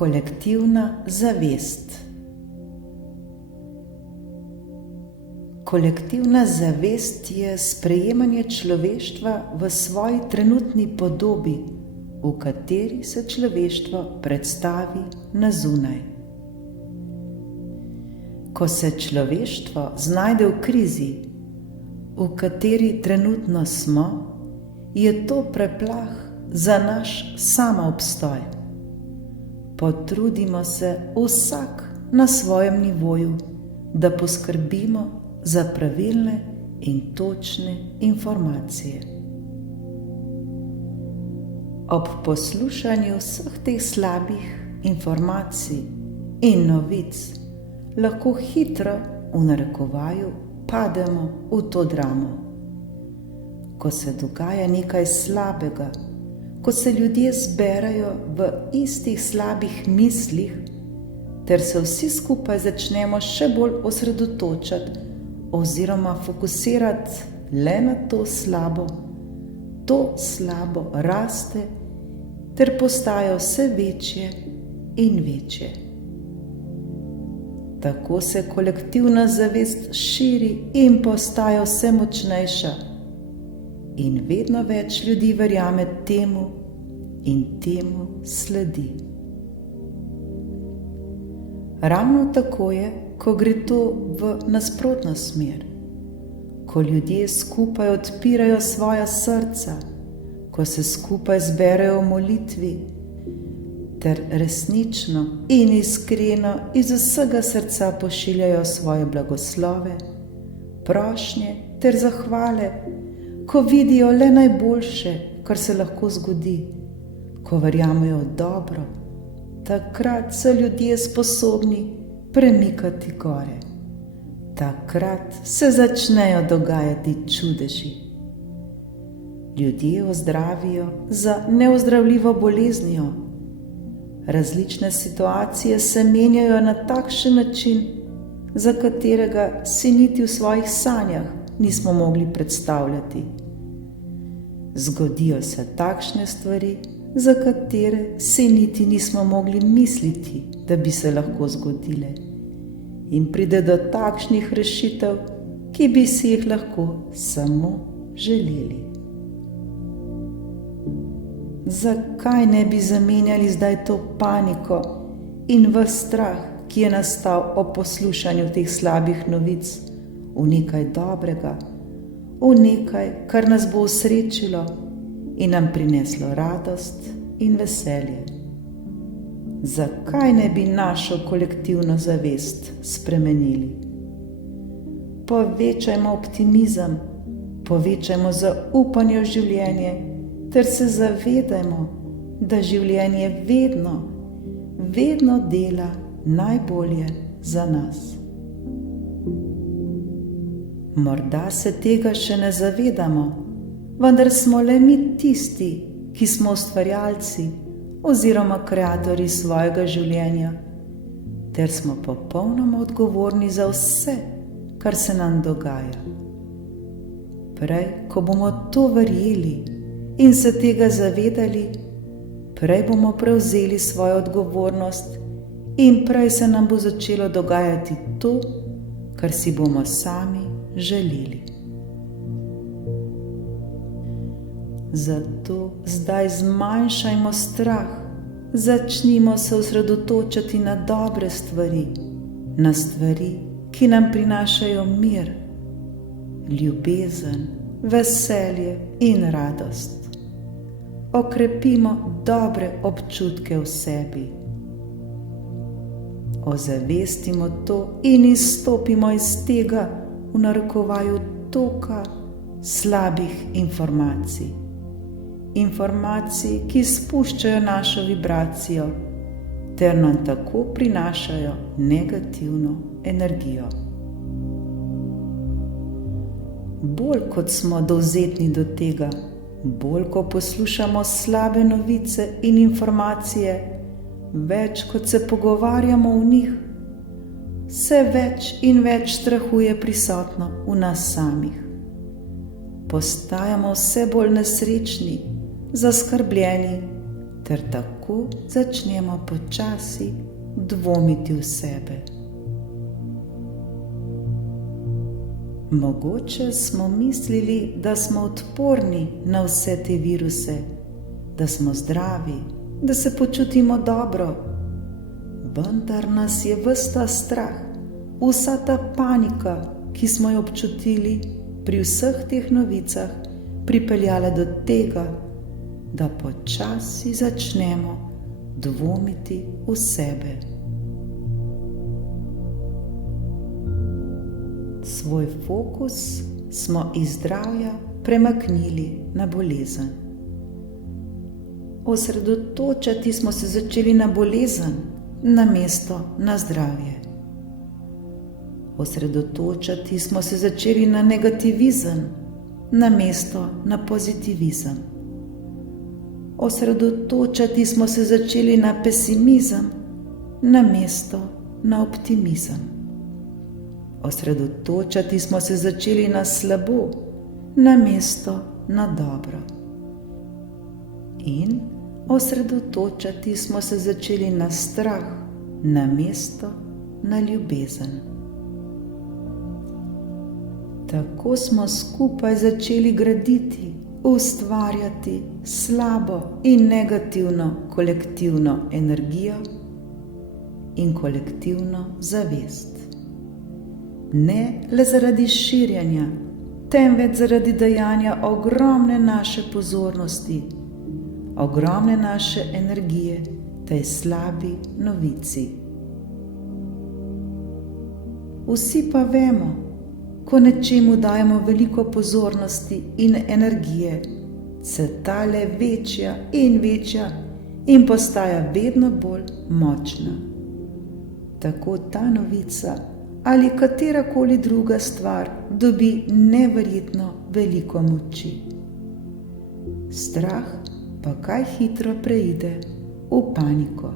Kolektivna zavest. Kolektivna zavest je sprejemanje človeštva v svoji trenutni podobi, v kateri se človeštvo predstavi na zunaj. Ko se človeštvo znajde v krizi, v kateri trenutno smo, je to preplah za naš samoobstoj. Potrudimo se vsak na svojem nivoju, da poskrbimo za pravilne in točne informacije. Ob poslušanju vseh teh slabih informacij in novic lahko hitro, v narekovaju, pademo v to dramo. Ko se dogaja nekaj slabega, ko se ljudje zberajo v istih slabih mislih, ter se vsi skupaj začnemo še bolj osredotočati oziroma fokusirati le na to slabo raste ter postaja vse večje in večje. Tako se kolektivna zavest širi in postaja vse močnejša in vedno več ljudi verjame temu in temu sledi. Ravno tako je, ko gre to v nasprotno smer, ko ljudje skupaj odpirajo svoja srca, ko se skupaj zberejo v molitvi ter resnično in iskreno iz vsega srca pošiljajo svoje blagoslove, prošnje ter zahvale, ko vidijo le najboljše, kar se lahko zgodi, ko verjamejo v dobro, takrat so ljudje sposobni premikati gore. Takrat se začnejo dogajati čudeži. Ljudje ozdravijo za neozdravljivo boleznijo. Različne situacije se menjajo na takšen način, za katerega si niti v svojih sanjah nismo mogli predstavljati. Zgodijo se takšne stvari, za katere si niti nismo mogli misliti, da bi se lahko zgodile. In pride do takšnih rešitev, ki bi si jih lahko samo želeli. Zakaj ne bi zamenjali zdaj to paniko in ves strah, ki je nastal ob poslušanju teh slabih novic, v nekaj dobrega, v nekaj, kar nas bo osrečilo in nam prineslo radost in veselje? Zakaj ne bi našo kolektivno zavest spremenili? Povečajmo optimizem, povečajmo zaupanje v življenje, ter se zavedajmo, da življenje vedno dela najbolje za nas. Morda se tega še ne zavedamo, vendar smo le mi tisti, ki smo ustvarjalci oziroma kreatorji svojega življenja, ter smo popolnoma odgovorni za vse, kar se nam dogaja. Prej, ko bomo to verjeli in se tega zavedali, prej bomo prevzeli svojo odgovornost in prej se nam bo začelo dogajati to, kar si bomo sami želeli. Zato zdaj zmanjšajmo strah, začnimo se osredotočati na dobre stvari, na stvari, ki nam prinašajo mir, ljubezen, veselje in radost. Okrepimo dobre občutke v sebi. Ozavestimo to in izstopimo iz tega, v narekovaju, toka slabih informacij. Informacij, ki spuščajo našo vibracijo, ter nam tako prinašajo negativno energijo. Bolj kot smo dovzetni do tega, bolj ko poslušamo slabe novice in informacije, več kot se pogovarjamo o njih, vse več in več strahu je prisotno v nas samih. Postajamo vse bolj nesrečni, zaskrbljeni ter tako začnemo počasi dvomiti v sebe. Mogoče smo mislili, da smo odporni na vse te viruse, da smo zdravi, da se počutimo dobro, vendar nas je ves ta strah, vsa ta panika, ki smo jo občutili pri vseh teh novicah, pripeljala do tega, da počasi začnemo dvomiti v sebe. Svoj fokus smo iz zdravja premaknili na bolezen. Osredotočati smo se začeli na bolezen, namesto na zdravje. Osredotočati smo se začeli na negativizem, namesto na pozitivizem. Osredotočati smo se začeli na pesimizem, namesto na optimizem. Osredotočati smo se začeli na slabo, namesto na dobro. In osredotočati smo se začeli na strah, namesto na ljubezen. Tako smo skupaj začeli graditi, ustvarjati slabo in negativno kolektivno energijo in kolektivno zavest. Ne le zaradi širjenja, temveč zaradi dajanja ogromne naše pozornosti, ogromne naše energije tej slabi novici. Vsi pa vemo, ko nečemu dajemo veliko pozornosti in energije, se ta le večja in večja in postaja vedno bolj močna. Tako ta novica ali katerakoli druga stvar dobi neverjetno veliko moči. Strah pa kaj hitro preide v paniko.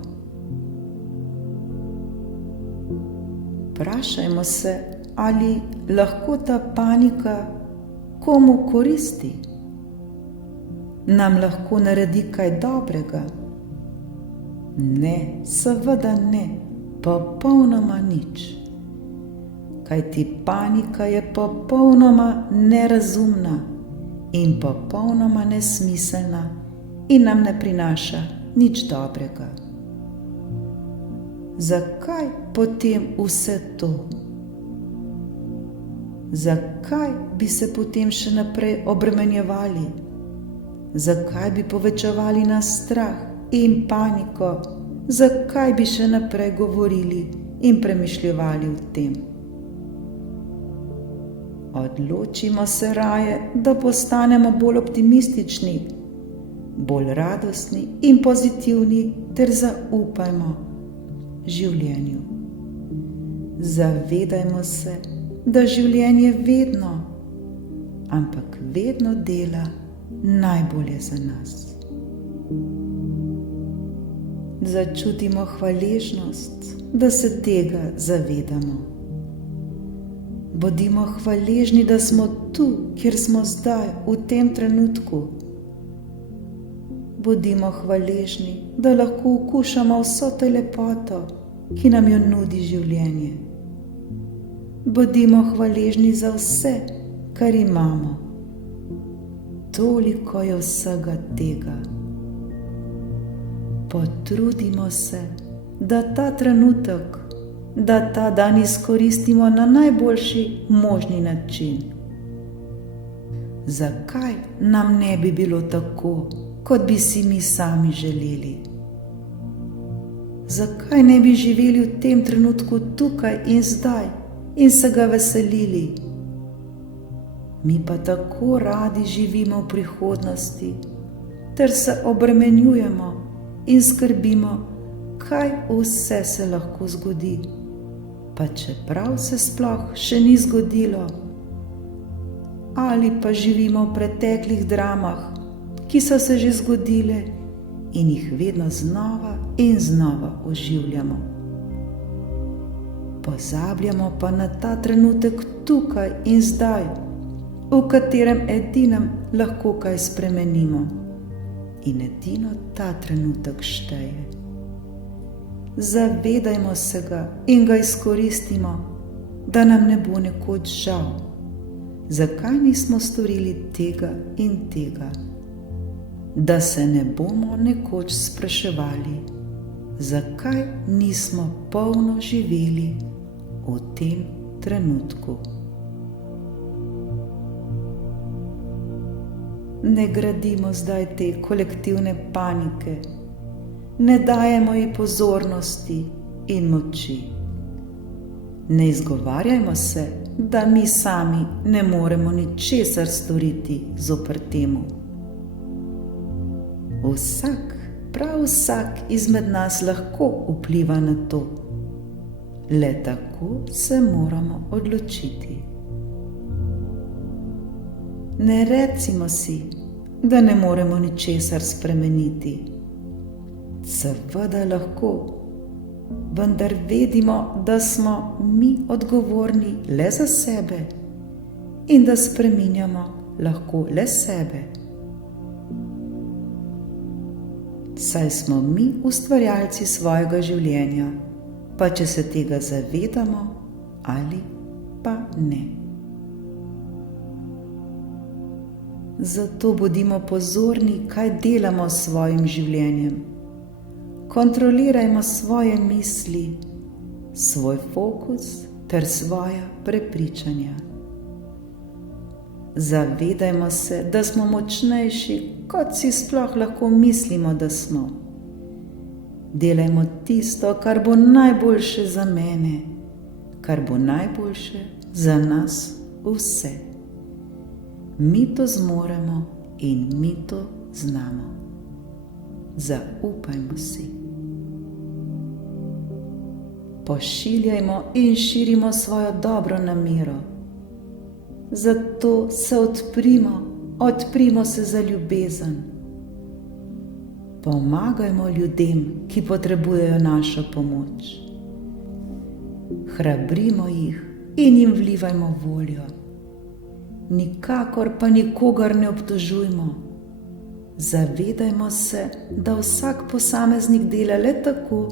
Vprašajmo se, ali lahko ta panika komu koristi? Nam lahko naredi kaj dobrega? Ne, seveda ne, popolnoma nič. Kajti panika je popolnoma nerazumna in popolnoma nesmiselna in nam ne prinaša nič dobrega. Zakaj potem vse to? Zakaj bi se potem še naprej obremenjevali? Zakaj bi povečevali naš strah in paniko? Zakaj bi še naprej govorili in premišljevali o tem? Odločimo se raje, da postanemo bolj optimistični, bolj radostni in pozitivni ter zaupajmo življenju. Zavedajmo se, da življenje vedno, ampak vedno dela najbolje za nas. Začutimo hvaležnost, da se tega zavedamo. Bodimo hvaležni, da smo tu, kjer smo zdaj, v tem trenutku. Bodimo hvaležni, da lahko okušamo vso to lepoto, ki nam jo nudi življenje. Bodimo hvaležni za vse, kar imamo. Toliko je vsega tega. Potrudimo se, da ta trenutek, da ta dan izkoristimo na najboljši možni način. Zakaj nam ne bi bilo tako, kot bi si mi sami želeli? Zakaj ne bi živeli v tem trenutku tukaj in zdaj in se ga veselili? Mi pa tako radi živimo v prihodnosti, ter se obremenjujemo in skrbimo, kaj vse se lahko zgodi, pa čeprav se sploh še ni zgodilo. Ali pa živimo v preteklih dramah, ki so se že zgodile in jih vedno znova in znova oživljamo. Pozabljamo pa na ta trenutek tukaj in zdaj, v katerem edinem lahko kaj spremenimo in edino ta trenutek šteje. Zavedajmo se ga in ga izkoristimo, da nam ne bo nekoč žal, zakaj nismo storili tega in tega, da se ne bomo nekoč spraševali, zakaj nismo polno živeli v tem trenutku. Ne gradimo zdaj te kolektivne panike, ne dajemo ji pozornosti in moči. Ne izgovarjajmo se, da mi sami ne moremo ničesar storiti zoper temu. Vsak, prav vsak izmed nas lahko vpliva na to. Le tako se moramo odločiti. Ne recimo si, da ne moremo ničesar spremeniti. Seveda lahko, vendar vedimo, da smo mi odgovorni le za sebe in da spreminjamo lahko le sebe. Saj smo mi ustvarjalci svojega življenja, pa če se tega zavedamo ali pa ne. Zato bodimo pozorni, kaj delamo s svojim življenjem. Kontrolirajmo svoje misli, svoj fokus ter svoja prepričanja. Zavedajmo se, da smo močnejši, kot si sploh lahko mislimo, da smo. Delajmo tisto, kar bo najboljše za mene, kar bo najboljše za nas vse. Mi to zmoremo in mi to znamo. Zaupajmo si. Pošiljajmo in širimo svojo dobro namero. Zato se odprimo se za ljubezen. Pomagajmo ljudem, ki potrebujejo našo pomoč. Hrabrimo jih in jim vlivajmo voljo. Nikakor pa nikogar ne obtožujmo. Zavedajmo se, da vsak posameznik dela le tako,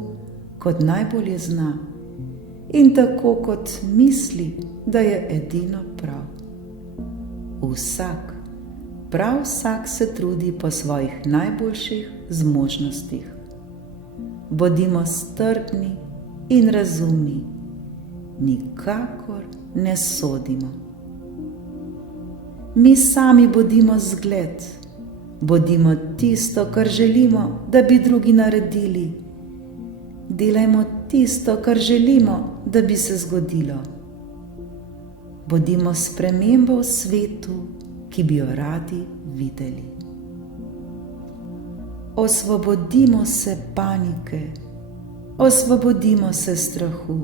kot najbolje zna in tako, kot misli, da je edino prav. Prav vsak se trudi po svojih najboljših zmožnostih. Bodimo strpni in razumni, nikakor ne sodimo. Mi sami bodimo zgled, bodimo tisto, kar želimo, da bi drugi naredili. Delajmo tisto, kar želimo, da bi se zgodilo. Bodimo sprememba v svetu, ki bi jo radi videli. Osvobodimo se panike, osvobodimo se strahu,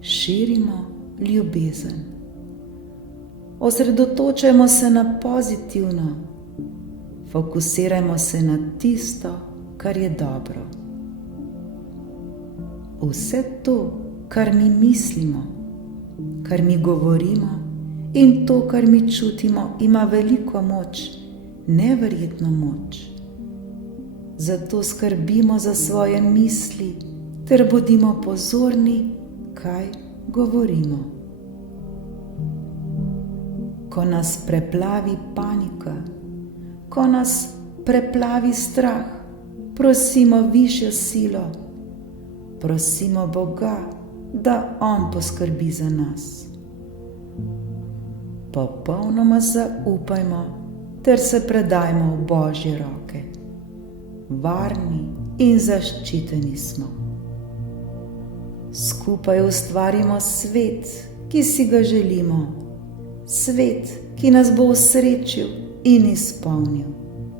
širimo ljubezen. Osredotočajmo se na pozitivno, fokusirajmo se na tisto, kar je dobro. Vse to, kar mi mislimo, kar mi govorimo in to, kar mi čutimo, ima veliko moč, neverjetno moč. Zato skrbimo za svoje misli ter bodimo pozorni, kaj govorimo. Ko nas preplavi panika, ko nas preplavi strah, prosimo višjo silo, prosimo Boga, da On poskrbi za nas. Popolnoma zaupajmo ter se predajmo v Božje roke. Varni in zaščiteni smo. Skupaj ustvarimo svet, ki si ga želimo. Svet, ki nas bo osrečil in izpolnil.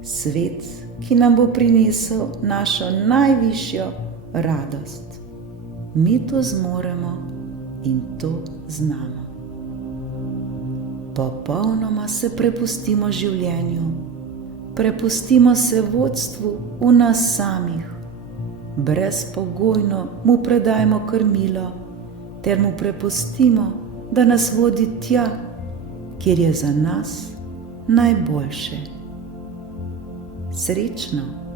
Svet, ki nam bo prinesel našo najvišjo radost. Mi to zmoremo in to znamo. Popolnoma se prepustimo življenju, prepustimo se vodstvu v nas samih, brezpogojno mu predajmo krmilo ter mu prepustimo, da nas vodi tja, kjer je za nas najboljše. srečna.